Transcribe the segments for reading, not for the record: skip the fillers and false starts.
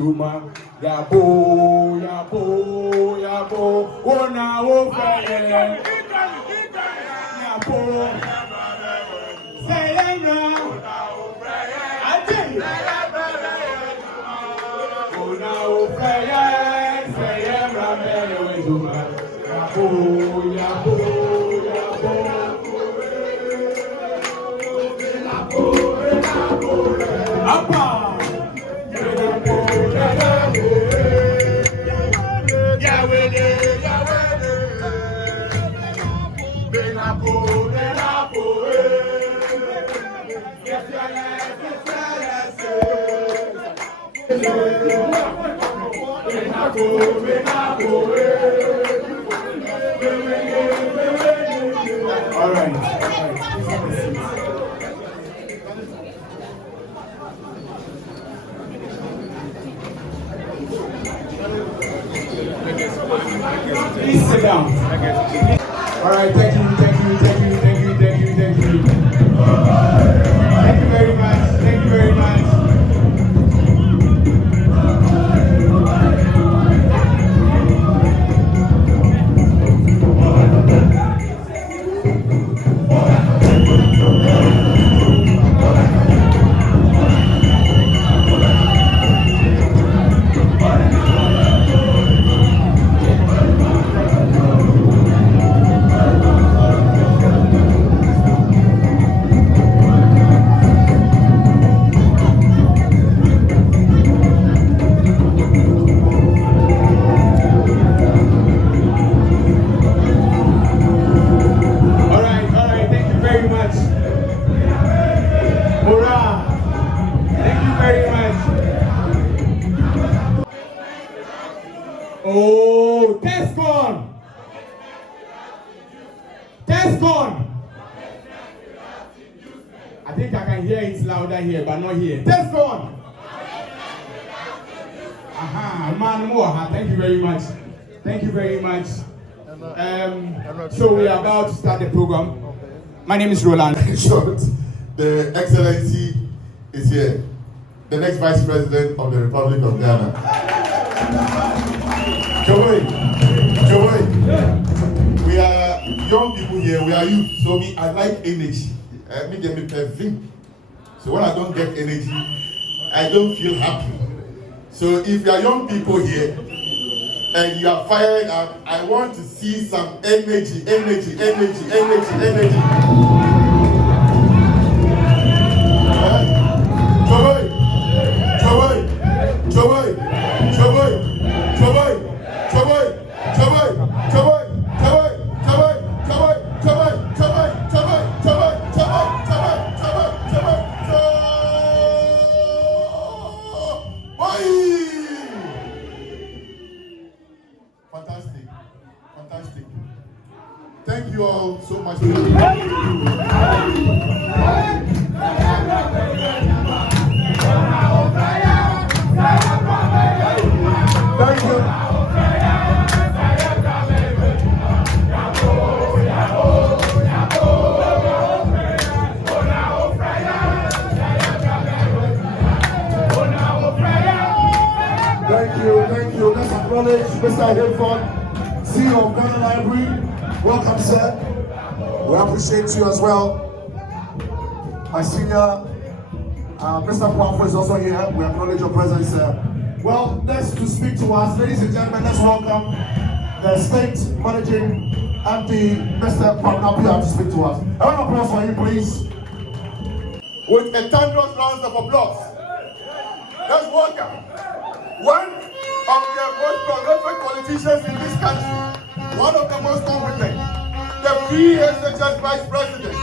Juma, Yabo, Yabo, Yabo, Ona Ofe, Yabo, Sayana, Ati, Ona Ofe, Sayana, Juma, Yabo, Yabo. All right. Please sit down. All right, thank you. Thank you very much. Thank you very much. Oh, test gone. Test gone. I think I can hear it louder here, but not here. Test gone. Aha, man, more. Thank you very much. Thank you very much. So we are about to start the program. My name is Roland. Short. The Excellency is here. The next Vice President of the Republic of Ghana. Joey, we are young people here, we are youth, so I like energy. Me get me perfect. So when I don't get energy, I don't feel happy. So if you are young people here, and you are fired up, I want to see some energy. Fantastic. Thank you all so much. Thank you. Thank you. Let's acknowledge Mr. Hayford, CEO of Ghana Library. Welcome, sir. We appreciate you as well. My senior, Mr. Kwafo is also here. We acknowledge your presence, sir. Well, next to speak to us, ladies and gentlemen, let's welcome the State Managing MD, Mr. Bawumia, to speak to us. A round of applause for him, please. With a thunderous round of applause, let's welcome one of the most prolific politicians in this country, one of the most competent, the free SHS Vice President,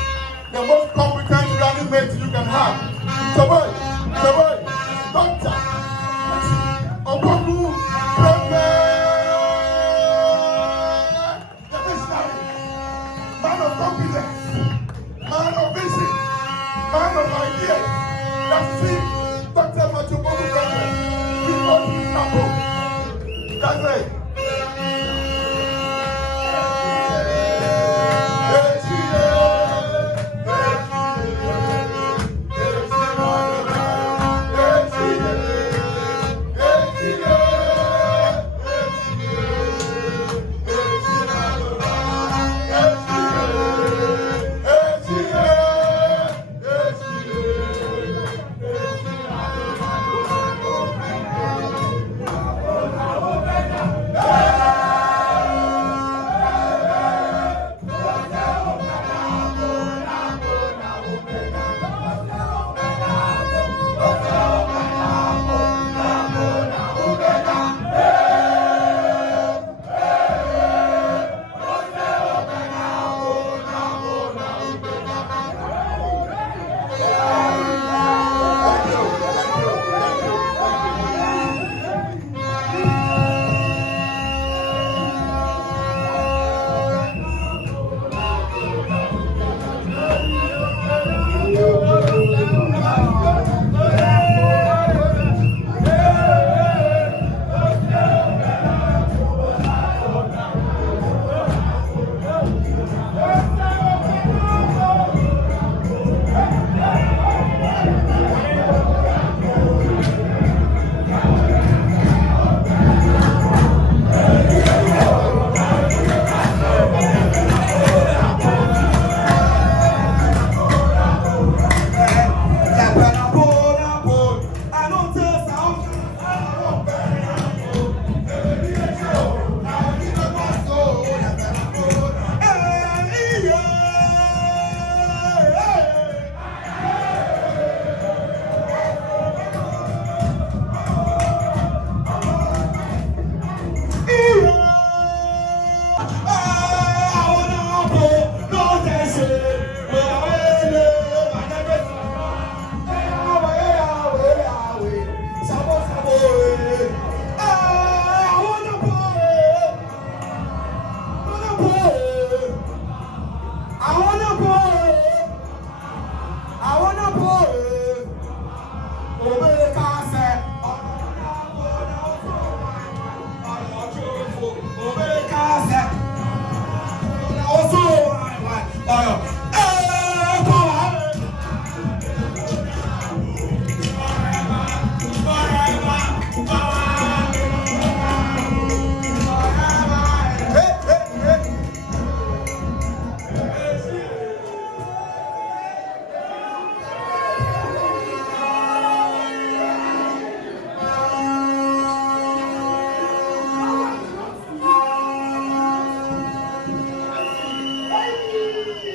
the most competent running mate you can have. Chaboy, Dr. Obogu, the visionary, man of competence, man of vision, man of ideas. That's it, Dr. Machubogu President. Eii Napo. That's it.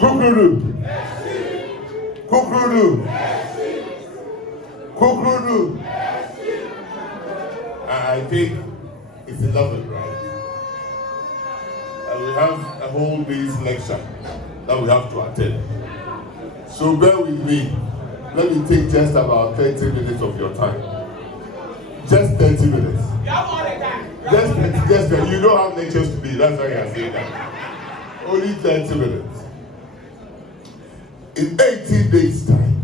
Kukrudu. Kukrudu. Kukrudu. I think it's 11, right? And we have a whole day's lecture that we have to attend. So bear with me. Let me take just about 30 minutes of your time. Just 30 minutes. Just you don't have lectures today, that's why I say that. Only 30 minutes. In 18 days' time,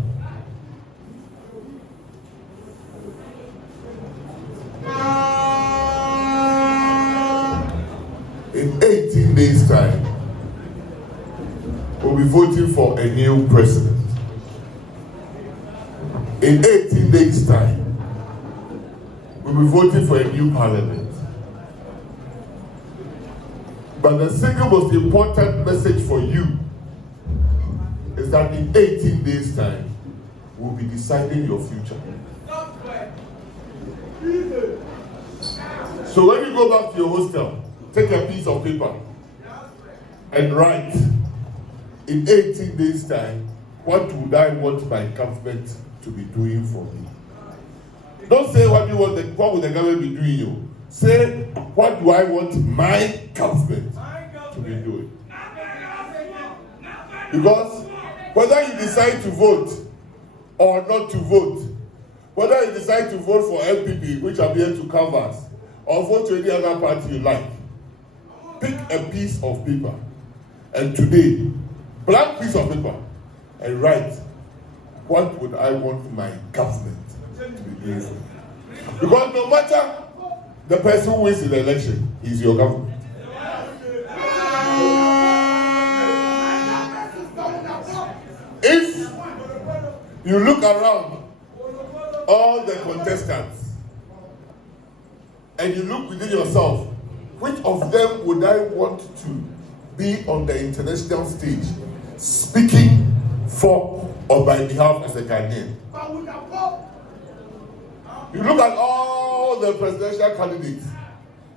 we'll be voting for a new president. In 18 days' time, we'll be voting for a new parliament. But the single most important message for you is that in 18 days' time, we'll be deciding your future. So when you go back to your hostel, take a piece of paper and write, in 18 days' time, what would I want my government to be doing for me? Don't say what would the government be doing you. Say, what do I want my government to be doing? Because whether you decide to vote or not to vote, whether you decide to vote for MPP, which I'm here to canvass, or vote to any other party you like, pick a piece of paper, and today, blank piece of paper, and write, what would I want my government to be doing for me? Because no matter the person who wins the election, he's your government. If you look around all the contestants and you look within yourself, which of them would I want to be on the international stage speaking for or by behalf as a Ghanaian? You look at all the presidential candidates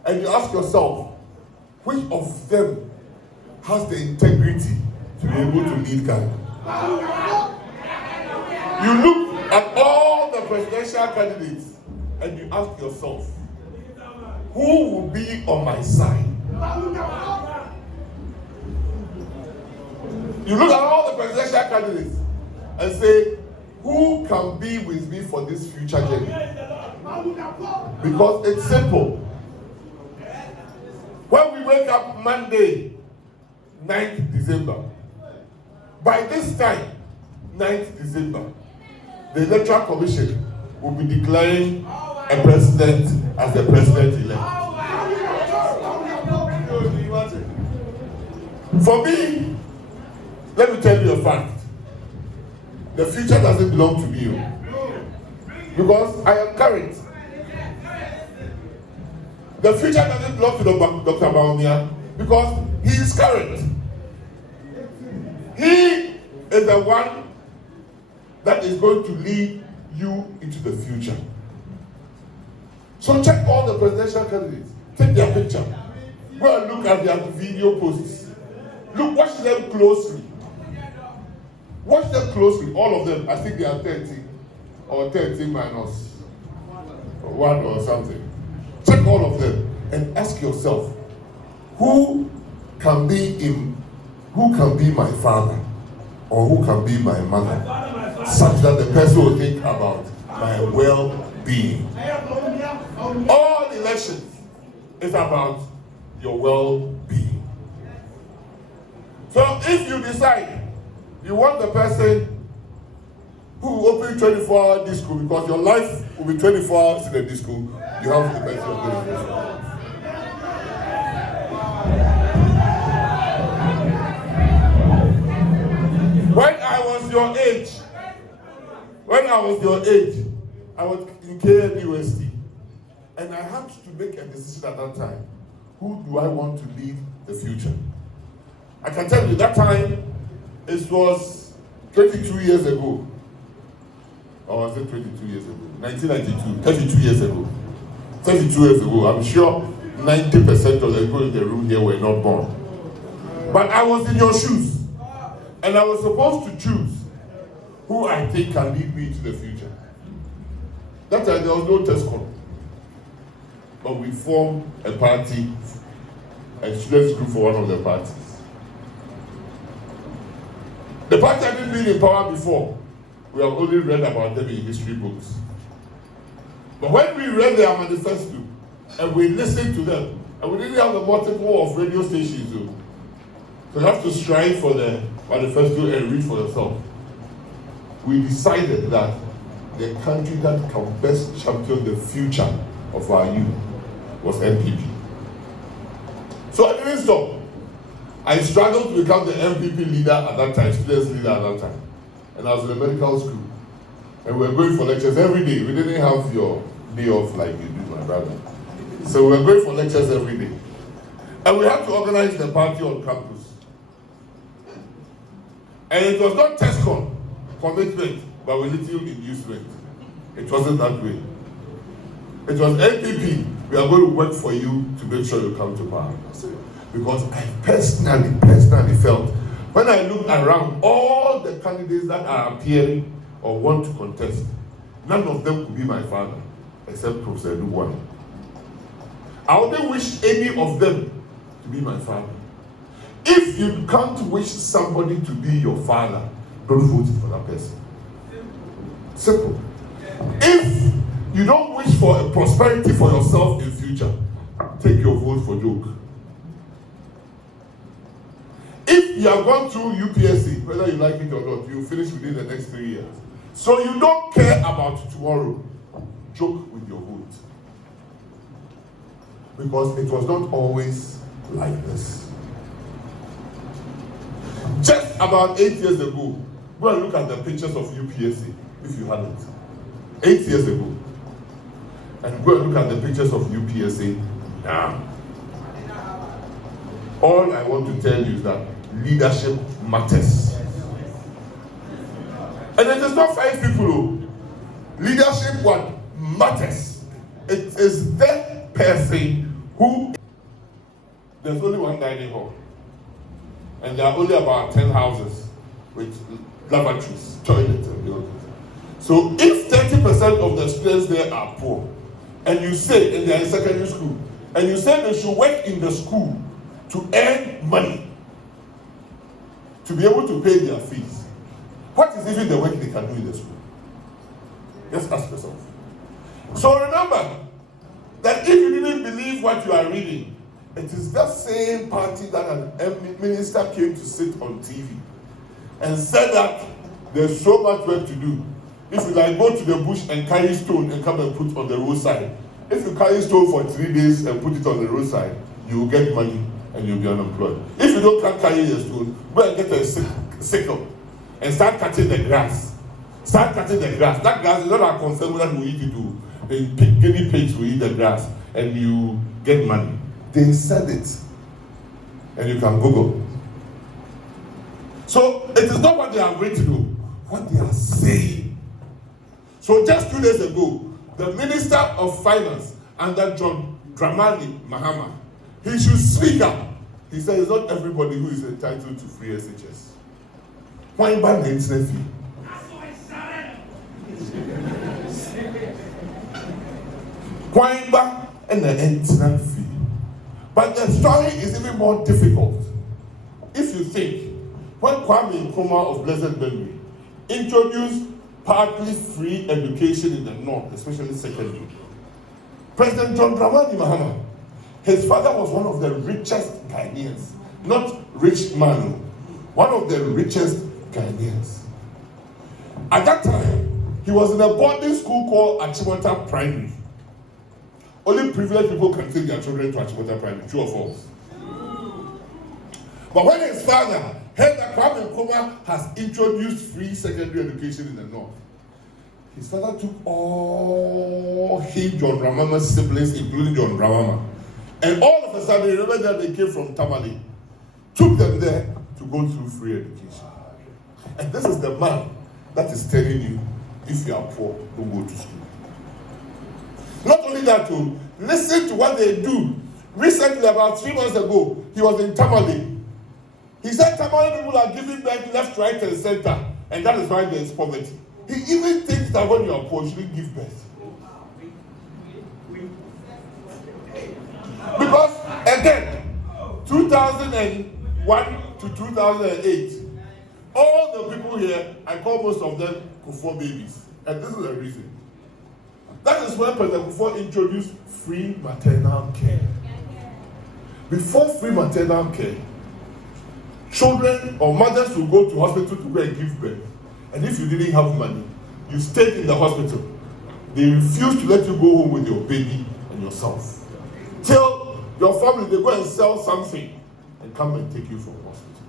and you ask yourself, which of them has the integrity to be able to lead Ghana? You look at all the presidential candidates and you ask yourself, who will be on my side? You look at all the presidential candidates and say, who can be with me for this future journey? Because it's simple. When we wake up Monday, 9th December, by this time, 9th December, the Electoral Commission will be declaring a president as the president-elect. For me, let me tell you a fact. The future doesn't belong to me. Because I am current. The future doesn't belong to Dr. Bawumia because he is current. He is the one that is going to lead you into the future. So check all the presidential candidates. Take their picture. Go and look at their video posts. Watch them closely. Watch them closely. All of them. I think they are 30 or 30 minus 1 or something. Check all of them and ask yourself, who can be my father or who can be my mother, such that the person will think about my well-being. All elections is about your well-being. So if you decide you want the person who will open 24-hour disco because your life will be 24 hours in the disco, you have the person opening the disco. When I was your age, I was in KNUST, and I had to make a decision at that time. Who do I want to lead the future? I can tell you that time, it was 22 years ago. Or was it 22 years ago? 1992, 32 years ago. 32 years ago, I'm sure 90% of the people in the room here were not born. But I was in your shoes. And I was supposed to choose who I think can lead me to the future. That time there was no test score. But we formed a party, a students group for one of the parties. The party hadn't been in power before. We have only read about them in history books. But when we read their manifesto and we listened to them, and we didn't have the multiple of radio stations, so you have to strive for the manifesto and read for yourself. We decided that the country that can best champion the future of our youth was NPP. So I didn't stop. I struggled to become the NPP leader at that time, students leader at that time. And I was in a medical school. And we were going for lectures every day. We didn't have your day off like you do, my brother. So we were going for lectures every day. And we had to organize the party on campus. And it was not TESCON, commitment, but with little inducement. It wasn't that way. It was NPP. We are going to work for you to make sure you come to power. Because I personally felt, when I looked around, all the candidates that are appearing or want to contest, none of them could be my father, except Professor Duwan. I wouldn't wish any of them to be my father. If you can't wish somebody to be your father, don't vote for that person. Simple. If you don't wish for a prosperity for yourself in future, take your vote for joke. If you have gone through UPSC, whether you like it or not, you finish within the next 3 years. So you don't care about tomorrow, joke with your vote. Because it was not always like this. Just about 8 years ago, go and look at the pictures of UPSC, if you hadn't. 8 years ago. And go and look at the pictures of UPSC now. All I want to tell you is that leadership matters. And it is not 5 people. Leadership what matters. It is the person who. There's only one dining hall. And there are only about 10 houses with lavatories, toilets, and buildings. So if 30% of the students there are poor, and you say, and they are in secondary school, and you say they should work in the school to earn money, to be able to pay their fees, what is even the work they can do in the school? Just ask yourself. So remember that if you didn't believe what you are reading, it is that same party that an minister came to sit on TV and said that there's so much work to do. If you like go to the bush and carry stone and come and put on the roadside, if you carry stone for 3 days and put it on the roadside, you will get money and you'll be unemployed. If you don't carry the stone, go and get a sickle and start cutting the grass. Start cutting the grass. That grass is not a concern that we eat it to. The guinea pigs will eat the grass and you get money. They said it. And you can Google. So it is not what they are going to do, what they are saying. So just 2 days ago, the Minister of Finance under John Dramani Mahama, he should speak up. He said it's not everybody who is entitled to free SHS. Why ban the internet fee? Why ban the internet fee? But the story is even more difficult. If you think, when Kwame Nkrumah of blessed memory introduced partly free education in the north, especially secondary, President John Dramani Mahama, his father was one of the richest Ghanaians, not rich man, one of the richest Ghanaians. At that time, he was in a boarding school called Achimota Primary. Only privileged people can take their children to Achimota Primary, true or false? But when his father heard that Kwame Nkrumah has introduced free secondary education in the north, his father took all his John Ramama's siblings, including John Ramama, and all of a sudden, remember that they came from Tamale, took them there to go through free education. And this is the man that is telling you, if you are poor, don't go to school. Not only that, to listen to what they do. Recently, about 3 months ago, he was in Tamale. He said Cameroon people are giving birth left, right, and center, and that is why there is poverty. He even thinks that when you are poor, you shouldn't give birth. Because again, 2001 to 2008, all the people here, I call most of them Kufuor babies. And this is the reason. That is when President Kufuor introduced free maternal care. Before free maternal care, children or mothers will go to hospital to go and give birth. And if you didn't have money, you stayed in the hospital. They refused to let you go home with your baby and yourself. Till your family, they go and sell something and come and take you from the hospital.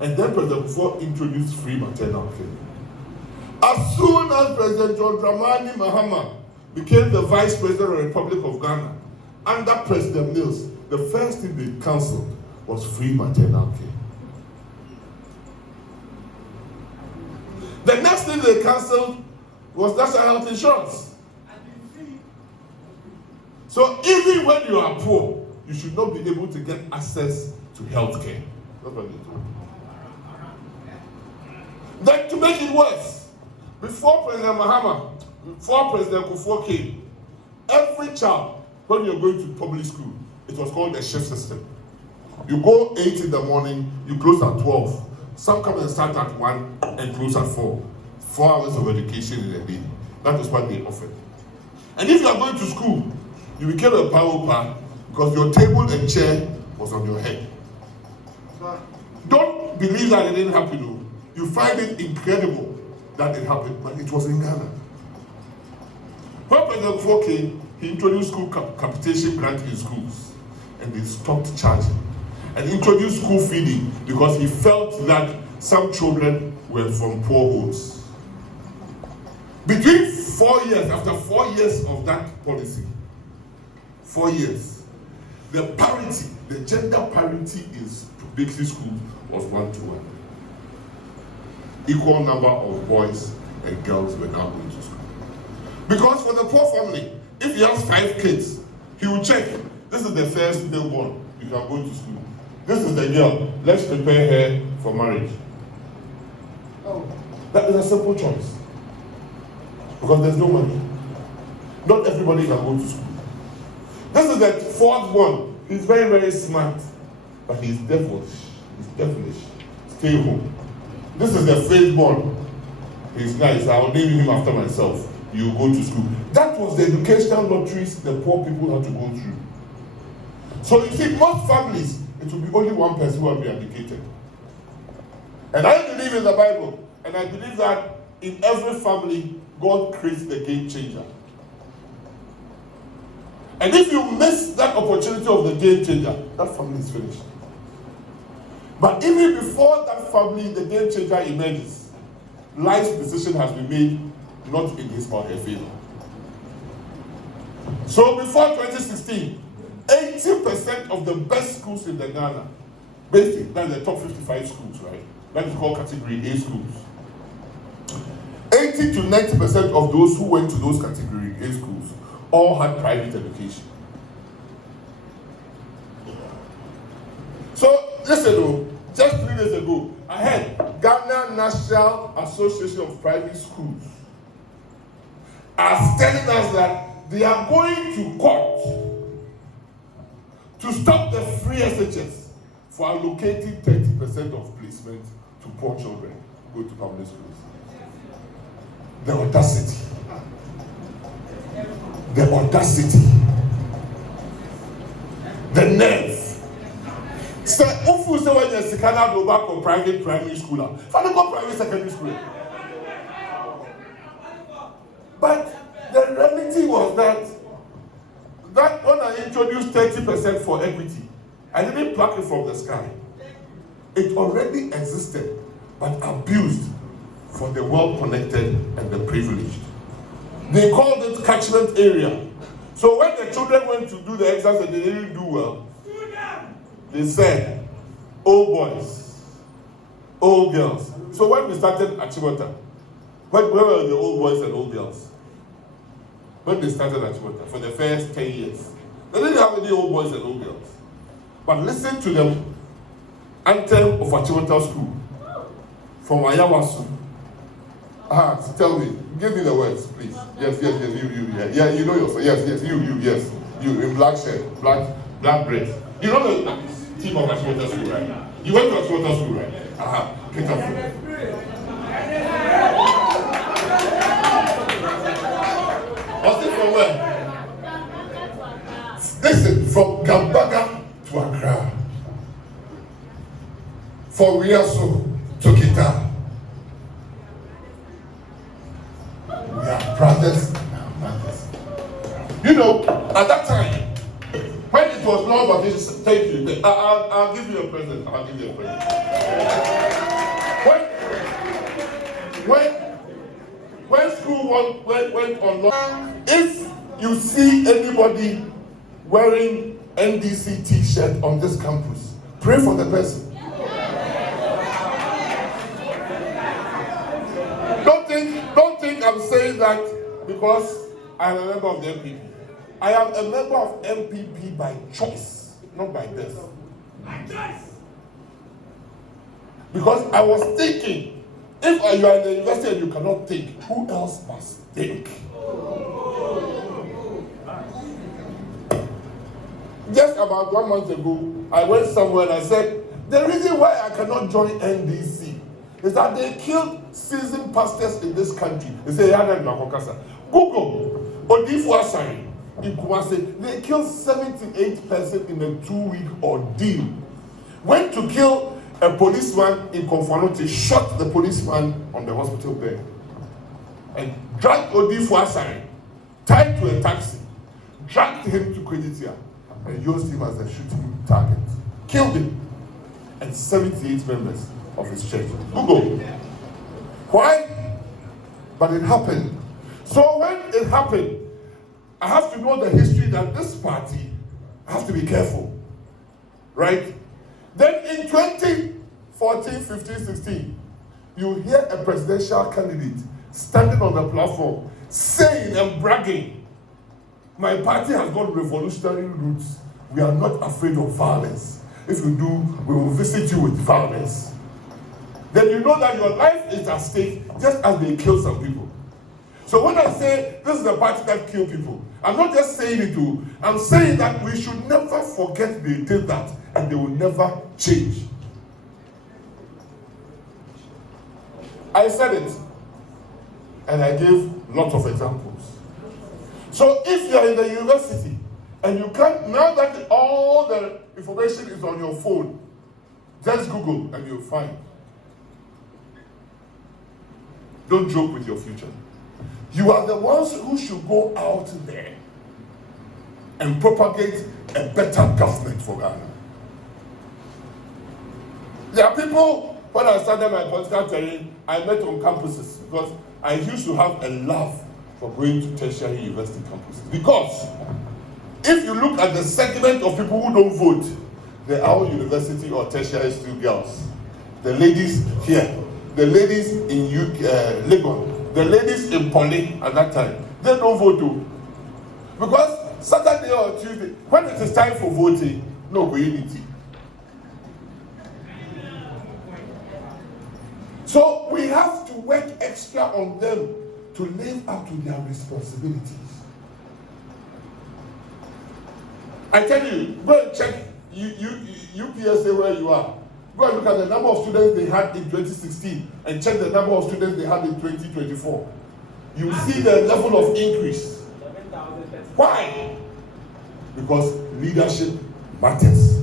And then President Kufuor introduced free maternal care. As soon as President John Dramani Mahama became the Vice President of the Republic of Ghana, under President Mills, the first thing they cancelled was free maternal care. The next thing they cancelled was national health insurance. So even when you are poor, you should not be able to get access to health care. That's what they do. Then to make it worse, before President Mahama, before President Kufuor came, every child, when you're going to public school, it was called a shift system. You go 8 in the morning, you close at 12. Some come and start at 1 and close at 4. 4 hours of education in a day. That is what they offered. And if you are going to school, you became a power because your table and chair was on your head. Don't believe that it didn't happen. No. You find it incredible that it happened, but it was in Ghana. When President Kufuor came, he introduced school capitation grant in schools, and they stopped charging, and introduced school feeding because he felt that some children were from poor homes. Between 4 years, after 4 years of that policy, 4 years, the parity, the gender parity in basic school was 1-to-1. Equal number of boys and girls were now going to school. Because for the poor family, if he has 5 kids, he will check, this is the first newborn, you can go to school. This is the girl, let's prepare her for marriage. Oh. That is a simple choice. Because there's no money. Not everybody can go to school. This is the 4th one. He's very, very smart, but he's devilish. He's devilish. Stay home. This is the 5th born. He's nice. I'll name him after myself. You go to school. That was the educational lotteries the poor people had to go through. So you see, most families, it will be only one person who will be educated. And I believe in the Bible, and I believe that in every family, God creates the game changer. And if you miss that opportunity of the game changer, that family is finished. But even before that family, the game changer emerges, life's decision has been made not in his or her favor. So before 2016, 80% of the best schools in the Ghana, basically, that's the top 55 schools, right? That is called category A schools. 80 to 90% of those who went to those category A schools all had private education. So, listen, just 3 days ago, I heard Ghana National Association of Private Schools are telling us that they are going to court to stop the free SHS for allocating 30% of placement to poor children who go to public schools. The audacity. The audacity. The nerve. So, if you say when you're Canada, go back on private primary school, if I don't go private secondary school. But the reality was that when I introduced 30% for equity, I didn't pluck it from the sky. It already existed, but abused for the well-connected and the privileged. They called it catchment area. So when the children went to do the exams and they didn't do well, they said, old boys, old girls. So when we started Achimota, where were the old boys and old girls? When they started Achimota for the first 10 years. They didn't have any old boys and old girls. But listen to them. anthem of Achiwata School from Ayawasu. Tell me, give me the words, please. Yes, you, you know yourself. Yes, you in black shirt, black dress. You know the team of Achiwata School, right? You went to Achiwata School, right? Pick up. Was it from where? Listen, from Gambaga to Accra. From Riaso to Kita. We are brothers and mothers. You know, at that time, when it was long, but thank you. I'll give you a present. I'll give you a present. When school went on long, if you see anybody wearing NDC t-shirt on this campus, pray for the person. Don't think I'm saying that because I am a member of the MPP. I am a member of MPP by choice, not by death. By choice. Because I was thinking, if you are in the university and you cannot think, who else must think? Just about 1 month ago, I went somewhere and I said, the reason why I cannot join NDC is that they killed seasoned pastors in this country. They say, Google, Odifu Asari, in Kumasi, they killed 78 persons in a 2-week ordeal. Went to kill a policeman in Konfanote, shot the policeman on the hospital bed, and dragged Odifu Asari, tied to a taxi, dragged him to Kweditia, and used him as a shooting target. Killed him, and 78 members of his church. Google. Why? But it happened. So when it happened, I have to know the history that this party, I have to be careful. Right? Then in 2014, 15, 16, you hear a presidential candidate standing on the platform saying and bragging, my party has got revolutionary roots. We are not afraid of violence. If you do, we will visit you with violence. Then you know that your life is at stake just as they kill some people. So when I say this is the party that kill people, I'm not just saying it to, I'm saying that we should never forget they did that and they will never change. I said it and I gave lots of examples. So if you're in the university and you can't, now that all the information is on your phone, just Google and you'll find. Don't joke with your future. You are the ones who should go out there and propagate a better government for Ghana. There are people, when I started my political career, I met on campuses because I used to have a love for going to tertiary university campuses. Because if you look at the segment of people who don't vote, they are university or tertiary school girls. The ladies here, the ladies in Lagos, the ladies in Poly at that time, they don't vote too. Because Saturday or Tuesday, when it is time for voting, no unity. So we have to work extra on them to live up to their responsibilities. I tell you, go and check UPSA where you are. Go and look at the number of students they had in 2016 and check the number of students they had in 2024. You see the level of increase. Why? Because leadership matters.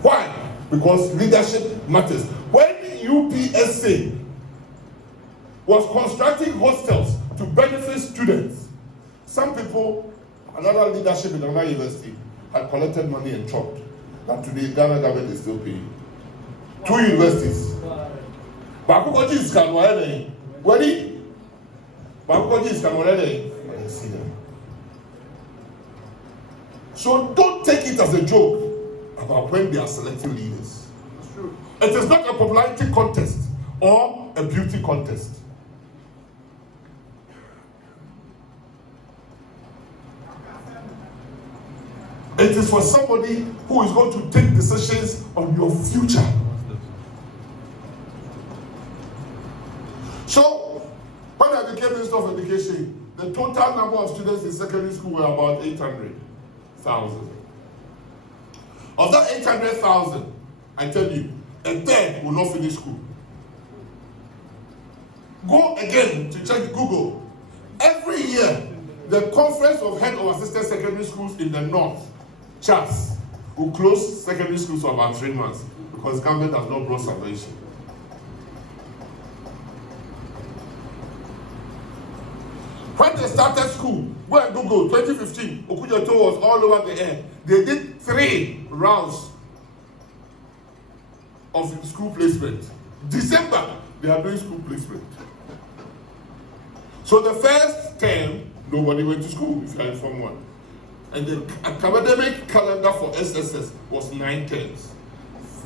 Why? Because leadership matters. When UPSA was constructing hostels to benefit students, some people, another leadership in another university, had collected money and chopped. And today, Ghana government is still paying. 2 universities. Bakukoji is Kanwale. Wadi? Bakukoji is Kanwale. I see them. So don't take it as a joke about when they are selecting leaders. It's true. It is not a popularity contest or a beauty contest. It It is for somebody who is going to take decisions on your future. So, when I became Minister of Education, the total number of students in secondary school were about 800,000. Of that 800,000, I tell you, a third will not finish school. Go again to check Google. Every year, the Conference of Head of Assistant Secondary Schools in the North, CHAS, will close secondary schools for about 3 months because government has not brought salvation. When they started school, go and Google, 2015, Okujoto was all over the air. They did 3 rounds of school placement. December, they are doing school placement. So the first term, nobody went to school, if you are in Form 1. And the academic calendar for SSS was 9 terms.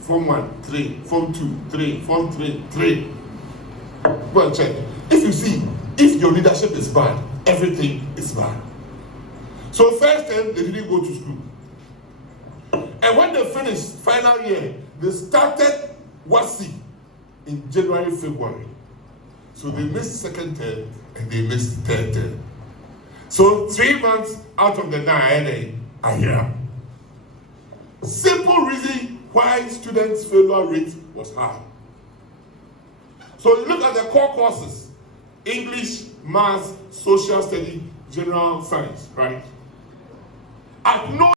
Form 1, 3, Form 2, 3, Form 3, 3. Go and check. If you see, if your leadership is bad, everything is bad. So first term, they didn't go to school. And when they finished final year, they started WASI in January, February. So they missed second term and they missed third term. So 3 months out of the 9 are here. Simple reason why students' failure rate was high. So you look at the core courses: English, Maths, Social Studies, General Science, right? At no